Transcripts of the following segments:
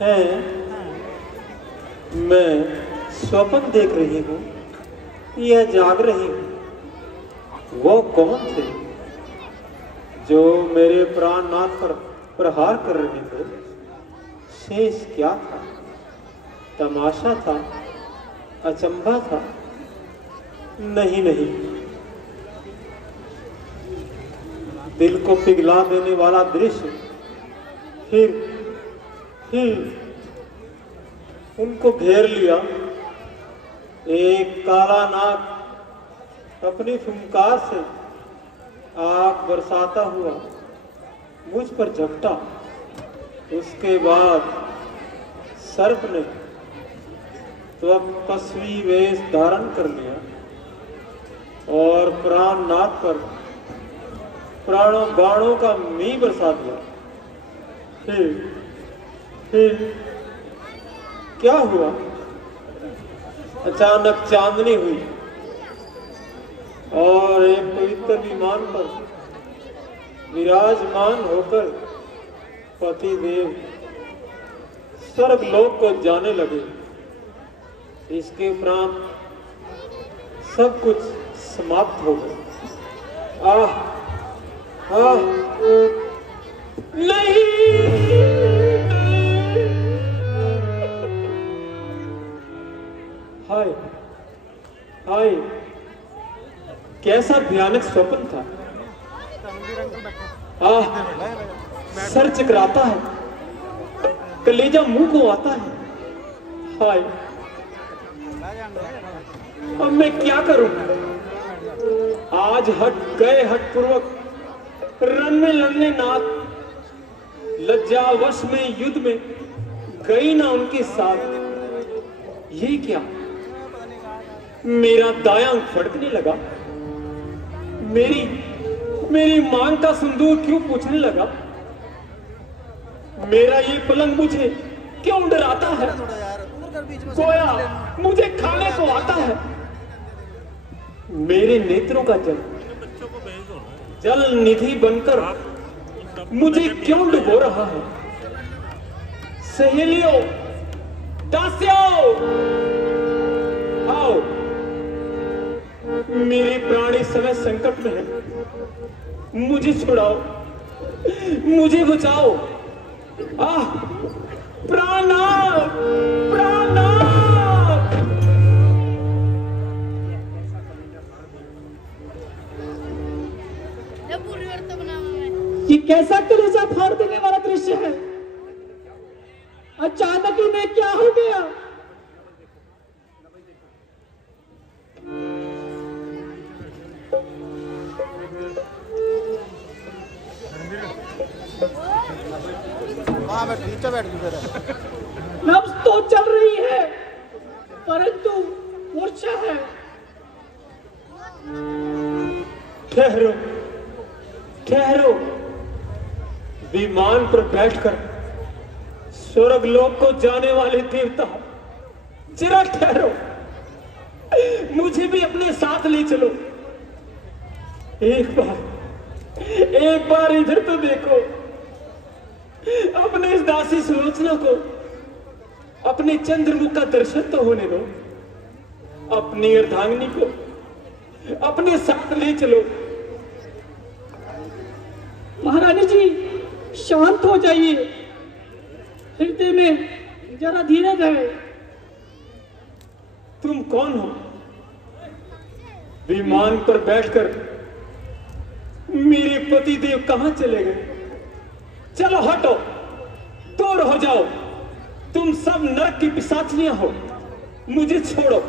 है मैं स्वप्न देख रही हूँ या जाग रही हूँ? वो कौन थे जो मेरे प्राणनाथ पर प्रहार कर रहे थे? शेष क्या था? तमाशा था? अचंभा था? नहीं नहीं, दिल को पिघला देने वाला दृश्य। फिर उनको घेर लिया। एक काला नाग अपनी फुंकार से आग बरसाता हुआ मुझ पर झपटा। उसके बाद सर्प ने तपस्वी वेश धारण कर लिया और प्राणनाथ पर प्राणों बाणों का मींह बरसा दिया। फिर क्या हुआ? अचानक चांदनी हुई और एक पवित्र विमान पर विराजमान होकर पति देव स्वर्ग लोक को जाने लगे। इसके उपरांत सब कुछ समाप्त हो गया। नहीं, हाय हाय, कैसा भयानक स्वप्न था। सर चकराता है, कलेजा मुंह को आता है। हाय, अब मैं क्या करूं? आज हठपूर्वक रण में लड़ने नाथ, लज्जावश में युद्ध में गई ना उनके साथ। ये क्या? मेरा दायां अंग फड़कने लगा। मेरी मांग का सिंदूर क्यों पूछने लगा? मेरा ये पलंग मुझे क्यों डराता है? गोया मुझे खाने को आता है। मेरे नेत्रों का जल निधि बनकर मुझे क्यों डुबो रहा है? सहेलियों, दासियों, आओ, मेरे प्राण इस समय संकट में है। मुझे छुड़ाओ, मुझे बचाओ। प्राणनाथ, प्राणनाथ। ये कैसा कलेजा फाड़ देने वाला दृश्य है? अचानक ही मैं क्या हो गया? नब्ज तो चल रही है परंतु मूर्छा है। ठहरो, ठहरो। विमान पर बैठकर स्वर्ग लोक को जाने वाले देवता, जरा ठहरो, मुझे भी अपने साथ ले चलो। एक बार इधर तो देखो। अपने इस दासी सुलोचना को अपने चंद्रमुख का दर्शन तो होने दो। अपनी अर्धांगिनी को अपने साथ ले चलो। महारानी जी, शांत हो जाइए, हृदय में जरा धीरज है। तुम कौन हो? विमान पर बैठकर मेरे पति देव कहां चले गए? चलो हटो, दूर हो जाओ। तुम सब नरक की पिशाचियां हो। मुझे छोड़ो,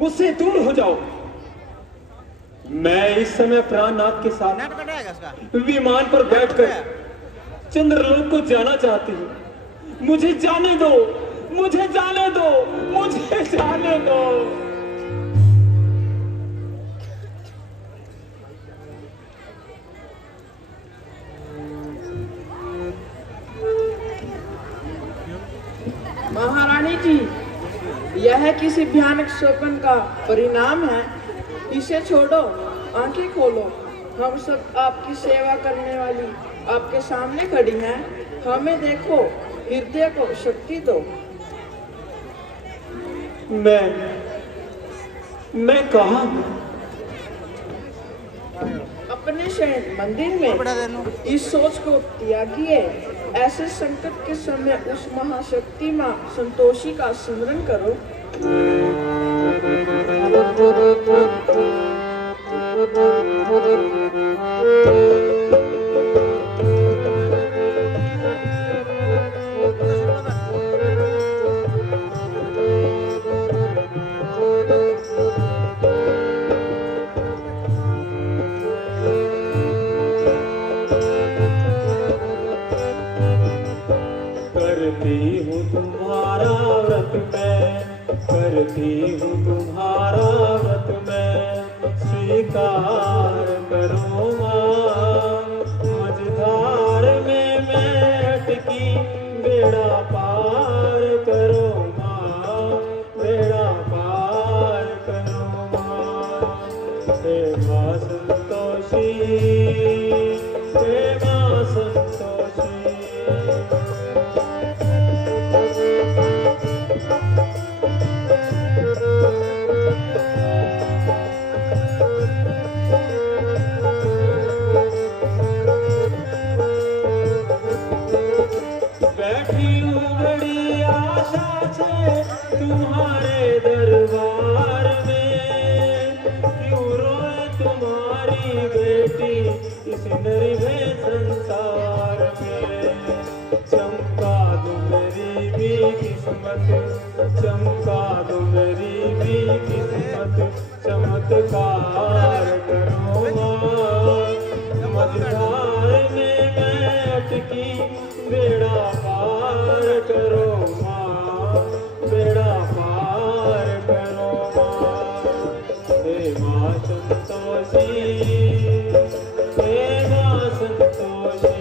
मुझसे दूर हो जाओ। मैं इस समय प्राणनाथ के साथ विमान पर बैठकर चंद्रलोक को जाना चाहती हूँ। मुझे जाने दो, मुझे जाने दो, मुझे जाने दो। महारानी जी, यह किसी भयानक स्वप्न का परिणाम है। इसे छोड़ो, आंखें खोलो। हम सब आपकी सेवा करने वाली आपके सामने खड़ी हैं। हमें देखो, हृदय को शक्ति दो। मैं कहाँ हूँ? अपने शयन मंदिर में इस सोच को त्यागिए। ऐसे संकट के समय उस महाशक्ति माँ संतोषी का स्मरण करो। करती हूँ तुम्हारा व्रत मैं, करती हूँ तुम्हारा व्रत मैं, स्वीकार करो माँ। मझधार में मैं अटकी, बेड़ा पार करो माँ, बेड़ा पार करो माँ। हे माँ संतोषी, हे माँ संतोषी। तुम्हारे दरबार में क्यों रोए तुम्हारी बेटी इस निर्भय संसार में। चमका दो मेरी भी किस्मत, चमका दो मेरी भी किस्मत, चमत्कार करो माँ। मझधार में मैं अटकी, बेड़ा पार करो माँ, बेड़ा पार करो माँ। हे माँ संतोषी, हे माँ संतोषी।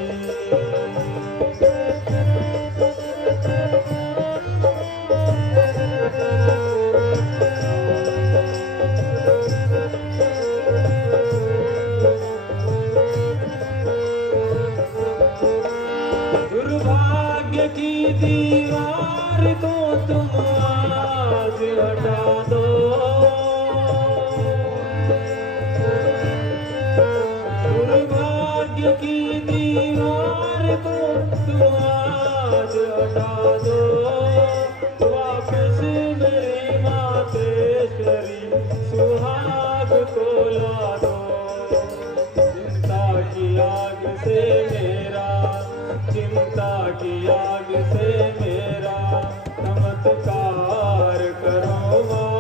दुर्भाग्य की दीवार को तुम आज हटा दो। दुर्भाग्य की दीवार को तुम आज हटा दो। वापस मेरी मातेश्वरी सुहाग को ला दो। चिंता की आग से मेरा, चिंता की आग से मेरा चमत्कार करो माँ।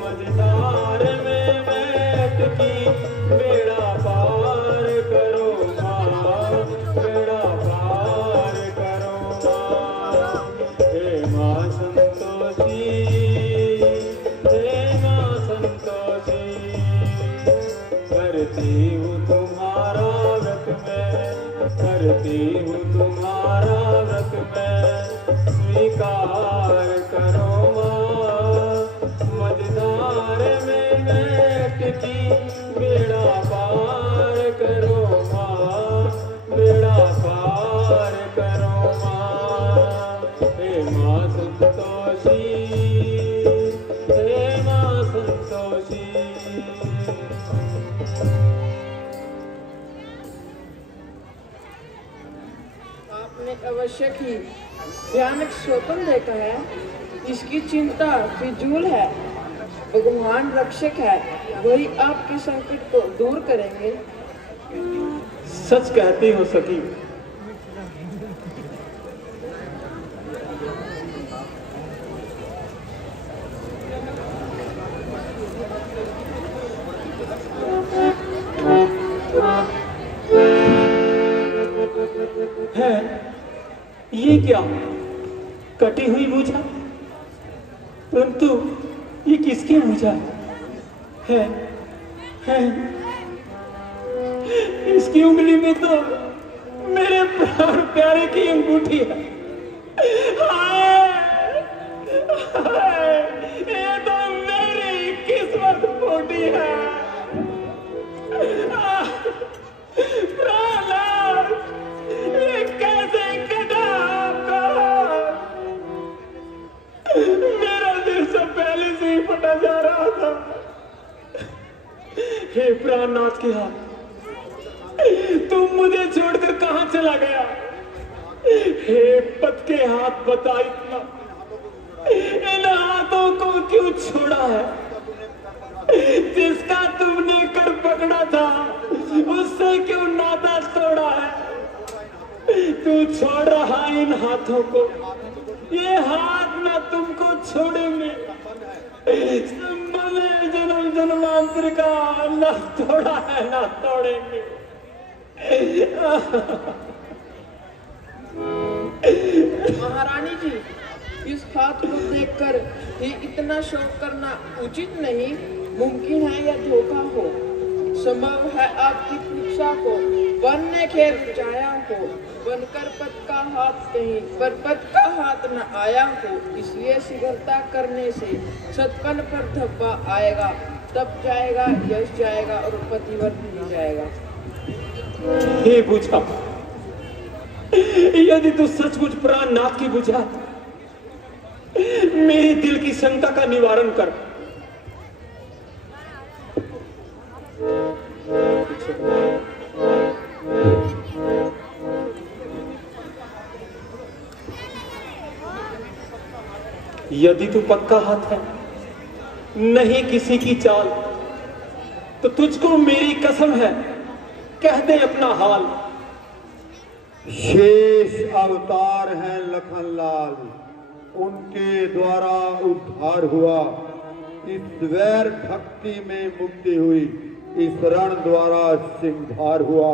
मझधार में मैं अटकी, बेड़ा पार करो माँ, बेड़ा पार करो माँ। हे माँ संतोषी, हे माँ संतोषी। करती हूँ तुम्हारा व्रत मैं, करती हूँ तुम्हारा व्रत मैं, स्वीकार करो माँ। मझधार में मैं अटकी, बेड़ा पार करो माँ, बेड़ा पार करो माँ। हे माँ संतोषी, हे माँ संतोषी। आपने अवश्य ही भयानक स्वप्न देखा है। इसकी चिंता फिजूल है। भगवान रक्षक है, वही आपके संकट को दूर करेंगे। सच कहती हो सखी। है ये क्या? कटी हुई भुजा, परंतु ये किसकी भुजा है? इसकी उंगली में तो मेरे प्राण प्यारे की अंगूठी है। ये तो मेरी किस्मत फूटी है। प्रहलाद, ये कैसे कटा प्राणनाथ के हाथ, तुम मुझे छोड़कर कहां चला गया? हे पत के हाथ, बता इतना, इन हाथों को क्यों छोड़ा है? जिसका तुमने कर पकड़ा था उससे क्यों नाता तोड़ा है? तू छोड़ रहा इन हाथों को, ये हाथ न तुमको छोड़ेंगे। संबंध जन्म जन्मांतर का न तोड़ा है न तोड़ेंगे। महारानी जी, इस हाथ को देखकर ही इतना शोक करना उचित नहीं। मुमकिन है यह धोखा हो, संभव है आपकी परीक्षा को वन ने खेल रचाया हो, बनकर पद का हाथ कहीं पर पद का हाथ न आया हो। इसलिए शीघ्रता करने से सतपन पर धब्बा आएगा, तब जाएगा यश जाएगा और पतिव्रत नहीं जाएगा। हे बुझा, यदि तू सचमुच प्राणनाथ की बुझा, मेरे दिल की शंका का निवारण कर। यदि तू पक्का हाथ है, नहीं किसी की चाल, तो तुझको मेरी कसम है, कह दे अपना हाल। शेष अवतार हैं लखनलाल, उनके द्वारा उद्धार हुआ। इस वैर भक्ति में मुक्ति हुई, इस रण द्वारा सिंहार हुआ।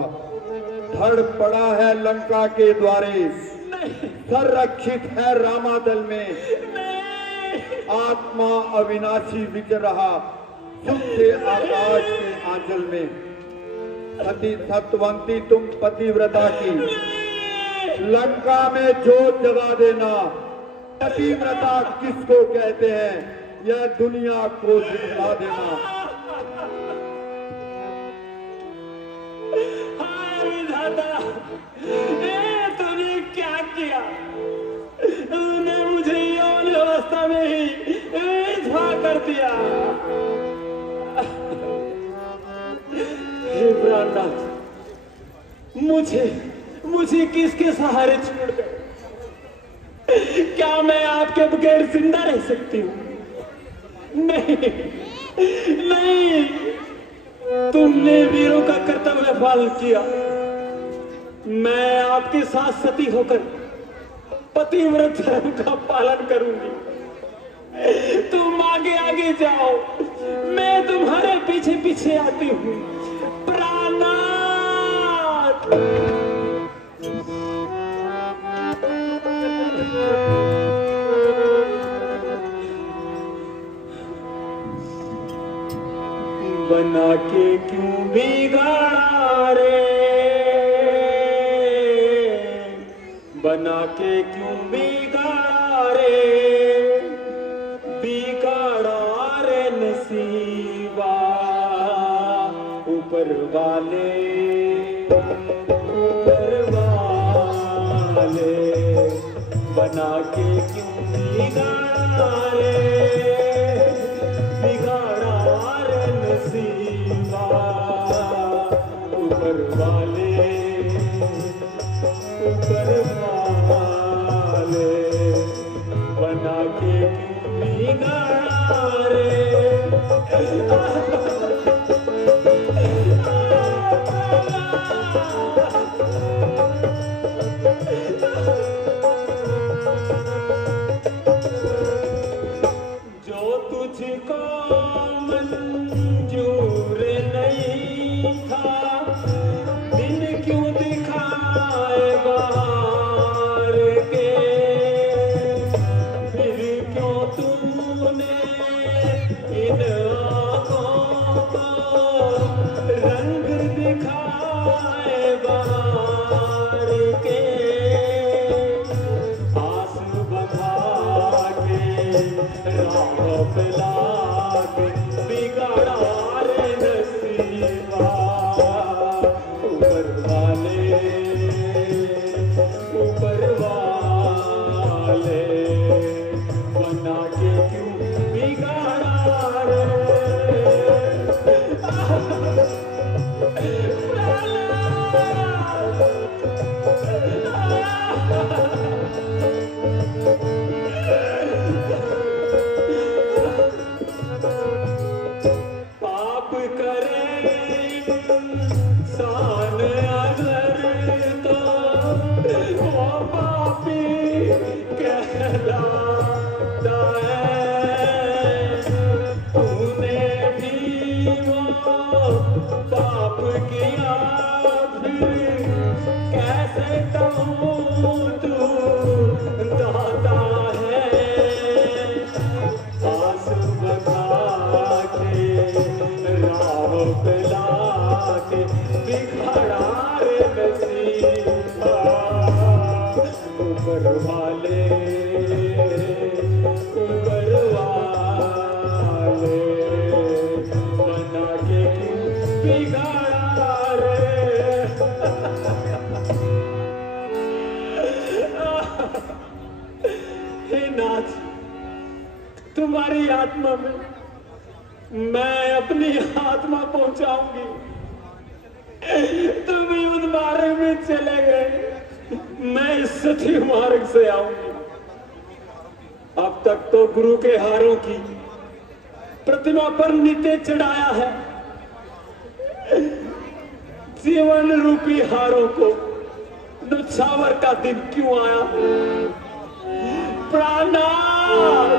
धड़ पड़ा है लंका के द्वारे, संरक्षित है रामादल में। आत्मा अविनाशी विचर रहा, सुख से आकाश के आंचल में। सती सत्वंती तुम पतिव्रता की, लंका में जोत जगा देना। पतिव्रता किसको कहते हैं, यह दुनिया को दिखला देना। हाय विधाता, तूने क्या किया? तूने मुझे यौन अवस्था में ही विधवा कर दिया। हे प्राणनाथ, मुझे किसके सहारे छोड़ गए? क्या मैं आपके बगैर जिंदा रह सकती हूँ? नहीं नहीं, तुमने वीरों का कर्तव्य पालन किया। मैं आपके साथ सती होकर पतिव्रत धर्म का पालन करूंगी। तुम आगे आगे जाओ, मैं तुम्हारे पीछे पीछे आती हूँ। प्राणनाथ, बना के क्यों बिगाड़ा रे, बना के क्यों बिगाड़ा रे, बिगाड़ा रे नसीबा। ऊपर वाले बना के क्यों बिगाड़ा रे, बिगाड़ा रे नसीबा। ऊपर वाले बना के क्यों बिगाड़ा रे। जो तुझको मंजूर नहीं था, बिन ऊपर वाले बना के क्यों बिगाड़ा रे। हे नाथ, तुम्हारी आत्मा में मैं अपनी आत्मा पहुंचाऊंगी। तुम युद्ध मार्ग में चले गए, मैं इस सती मार्ग से आऊंगी। अब तक तो गुरु के हारों की प्रतिमा पर नित्य चढ़ाया है, जीवन रूपी हारों को नुछावर का दिन क्यों आया? प्राणनाथ,